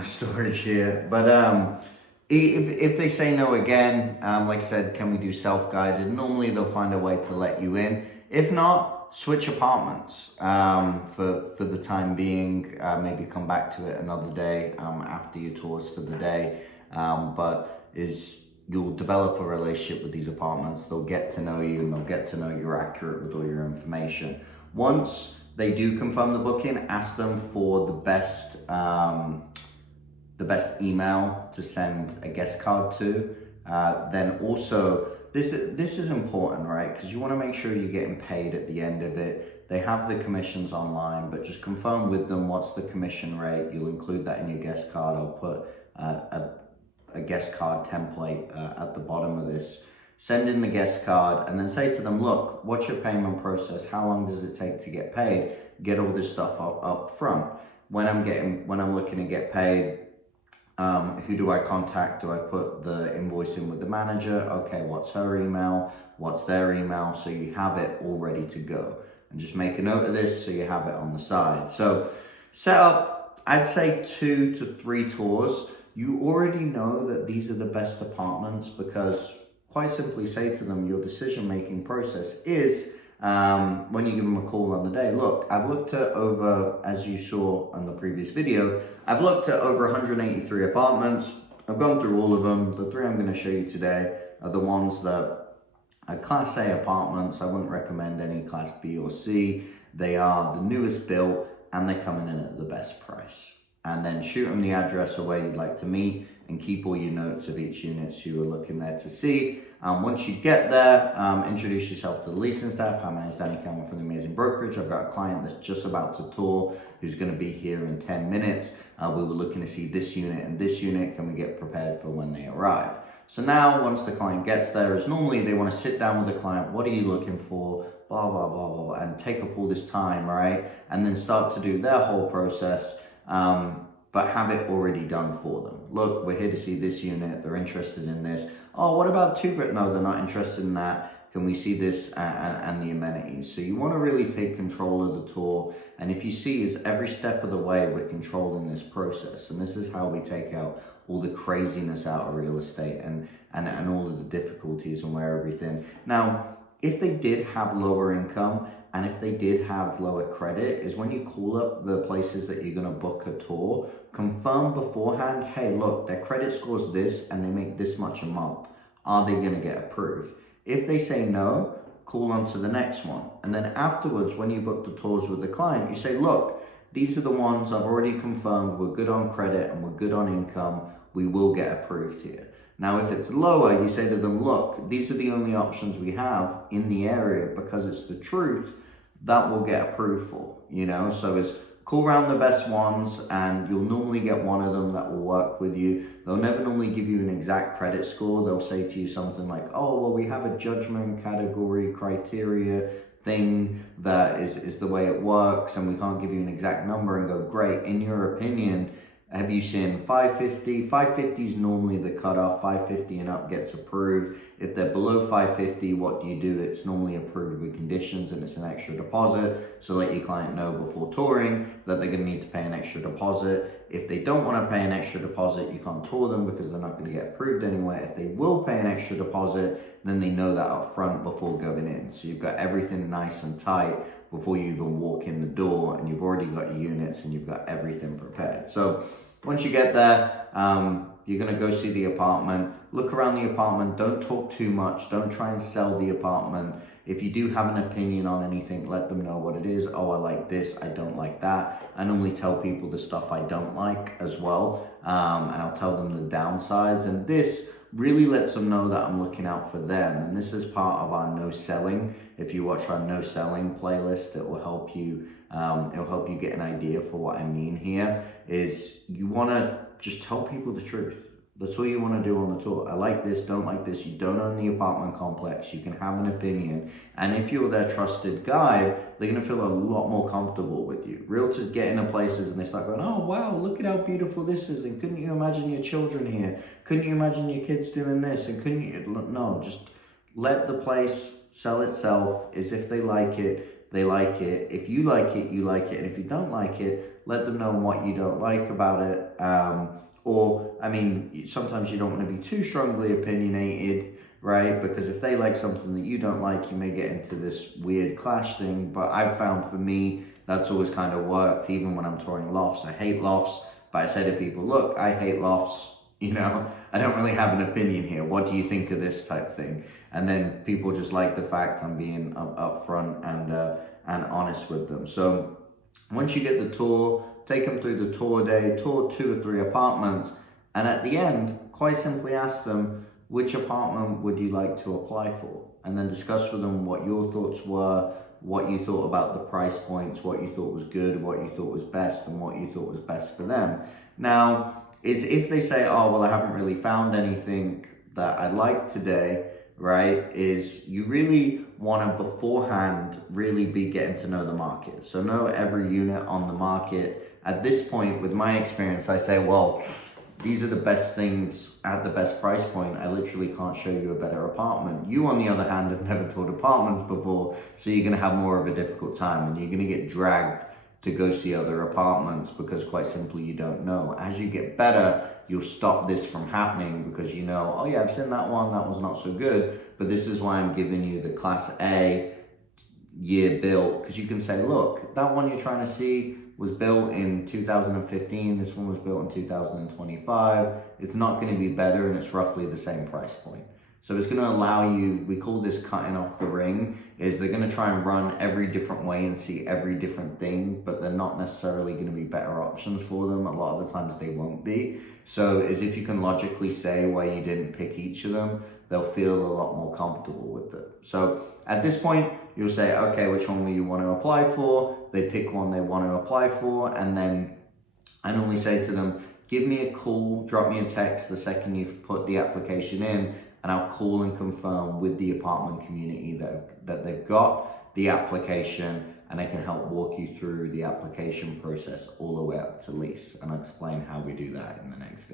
my storage here. But if they say no again, like I said, can we do self-guided? Normally they'll find a way to let you in. If not, switch apartments for the time being. Maybe come back to it another day after your tours for the day. You'll develop a relationship with these apartments. They'll get to know you and they'll get to know you're accurate with all your information. Once they do confirm the booking, ask them for the best email to send a guest card to. Then also, this is important, right? Because you want to make sure you're getting paid at the end of it. They have the commissions online, but just confirm with them what's the commission rate. You'll include that in your guest card. I'll put a guest card template at the bottom of this. Send in the guest card and then say to them, look, what's your payment process? How long does it take to get paid? Get all this stuff up front. When I'm looking to get paid, who do I contact? Do I put the invoice in with the manager? Okay, what's her email? What's their email? So you have it all ready to go. And just make a note of this so you have it on the side. So set up, I'd say 2 to 3 tours. You already know that these are the best apartments because quite simply say to them, your decision-making process is when you give them a call on the day, look, I've looked at over, as you saw on the previous video, I've looked at over 183 apartments. I've gone through all of them. The 3 I'm going to show you today are the ones that are Class A apartments. I wouldn't recommend any Class B or C. They are the newest built and they're coming in at the best price. And then shoot them the address of where you'd like to meet and keep all your notes of each unit you were looking there to see. Once you get there, introduce yourself to the leasing staff. Hi, my name is Danny Cameron from The Amazing Brokerage. I've got a client that's just about to tour who's going to be here in 10 minutes. We were looking to see this unit and this unit. Can we get prepared for when they arrive? So now, once the client gets there, as normally they want to sit down with the client. What are you looking for? Blah, blah, blah, blah, blah, and take up all this time, right? And then start to do their whole process. But have it already done for them. Look, we're here to see this unit. They're interested in this. Oh, what about 2 bed? No, they're not interested in that. Can we see this and the amenities? So you want to really take control of the tour. And if you see is every step of the way, we're controlling this process. And this is how we take out all the craziness out of real estate and all of the difficulties and where everything. Now, if they did have lower income, and if they did have lower credit, is when you call up the places that you're gonna book a tour, confirm beforehand, hey, look, their credit score's this and they make this much a month. Are they gonna get approved? If they say no, call on to the next one. And then afterwards, when you book the tours with the client, you say, look, these are the ones I've already confirmed, we're good on credit and we're good on income, we will get approved here. Now, if it's lower, you say to them, look, these are the only options we have in the area because it's the truth that will get approved for, you know? So it's call around the best ones and you'll normally get one of them that will work with you. They'll never normally give you an exact credit score. They'll say to you something like, oh, well, we have a judgment category criteria thing that is the way it works and we can't give you an exact number and go, great, in your opinion, have you seen 550? 550 is normally the cutoff. 550 and up gets approved. If they're below 550, what do you do? It's normally approved with conditions and it's an extra deposit. So let your client know before touring that they're going to need to pay an extra deposit. If they don't want to pay an extra deposit, you can't tour them because they're not going to get approved anyway. If they will pay an extra deposit, then they know that up front before going in. So you've got everything nice and tight before you even walk in the door and you've already got your units and you've got everything prepared. So once you get there, you're gonna go see the apartment, look around the apartment, don't talk too much, don't try and sell the apartment. If you do have an opinion on anything, let them know what it is. Oh, I like this, I don't like that. I normally tell people the stuff I don't like as well, and I'll tell them the downsides. And this really lets them know that I'm looking out for them. And this is part of our no selling. If you watch our no selling playlist, it will help you. It'll help you get an idea for what I mean here. Is you want to just tell people the truth. That's all you want to do on the tour. I like this, don't like this. You don't own the apartment complex. You can have an opinion. And if you're their trusted guide, they're going to feel a lot more comfortable with you. Realtors get into places and they start going, oh, wow, look at how beautiful this is. And couldn't you imagine your children here? Couldn't you imagine your kids doing this? And couldn't you? No, just let the place sell itself as if they like it. they like it. If you like it, you like it. And if you don't like it, let them know what you don't like about it. Or, I mean, sometimes you don't want to be too strongly opinionated, right? Because if they like something that you don't like, you may get into this weird clash thing. But I've found for me, that's always kind of worked, even when I'm touring lofts. I hate lofts, but I say to people, look, I hate lofts. You know, I don't really have an opinion here. What do you think of this type thing? And then people just like the fact I'm being upfront and honest with them. So once you get the tour, take them through the tour day, tour 2 or 3 apartments, and at the end, quite simply ask them, which apartment would you like to apply for? And then discuss with them what your thoughts were, what you thought about the price points, what you thought was good, what you thought was best, and what you thought was best for them. Now, is if they say, oh, well, I haven't really found anything that I like today, right, is you really want to beforehand really be getting to know the market. So know every unit on the market. At this point, with my experience, I say, well, these are the best things at the best price point. I literally can't show you a better apartment. You, on the other hand, have never toured apartments before, so you're going to have more of a difficult time, and you're going to get dragged to go see other apartments because quite simply you don't know. As you get better, you'll stop this from happening because you know, oh yeah, I've seen that was not so good, but this is why I'm giving you the Class A year built, because you can say, look, that one you're trying to see was built in 2015, this one was built in 2025, it's not going to be better and it's roughly the same price point. So it's going to allow you, we call this cutting off the ring, is they're going to try and run every different way and see every different thing, but they're not necessarily going to be better options for them. A lot of the times they won't be. So as if you can logically say why you didn't pick each of them, they'll feel a lot more comfortable with it. So at this point, you'll say, okay, which one will you want to apply for? They pick one they want to apply for, and then I normally say to them, give me a call, drop me a text the second you've put the application in, and I'll call and confirm with the apartment community that they've got the application, and I can help walk you through the application process all the way up to lease, and I'll explain how we do that in the next video.